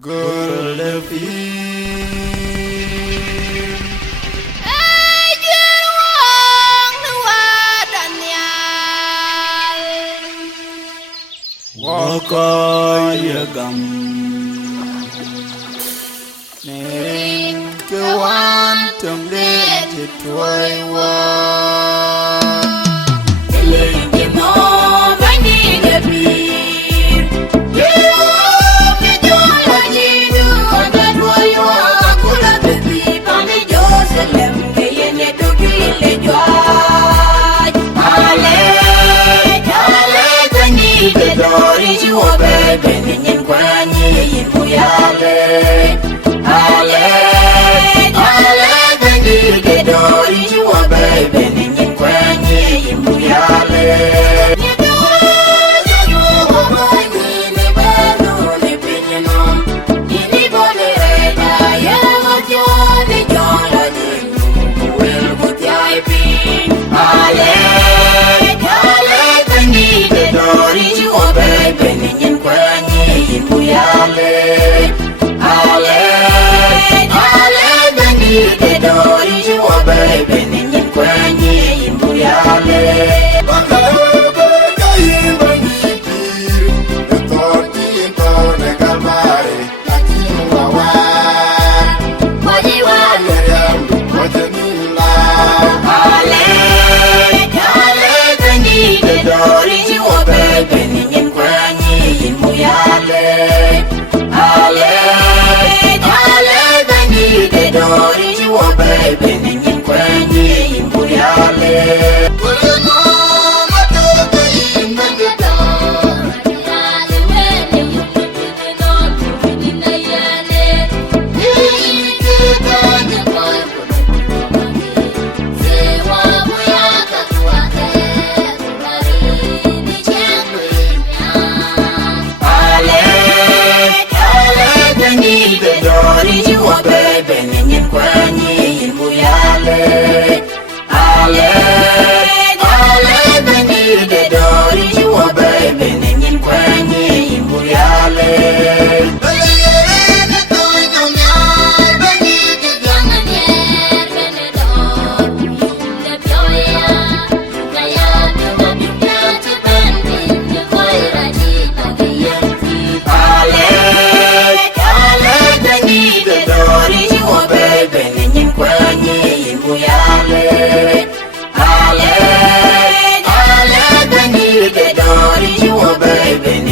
Golden Wakayagam Neng Kewan Temde Jitwai Wa Eling Demo Bani Gabir Yewo Bijola Jidu Kadadwai Wa Kakula Bibi Pami Joselem Gayene Dugile Jwaj Ale Tani Gedori Jiwa Bebe Ninyin Kwanyi Yimuyale Ale Tani Gedori Jiwa Bebe Ninyin Kwanyi Yimuyale Baby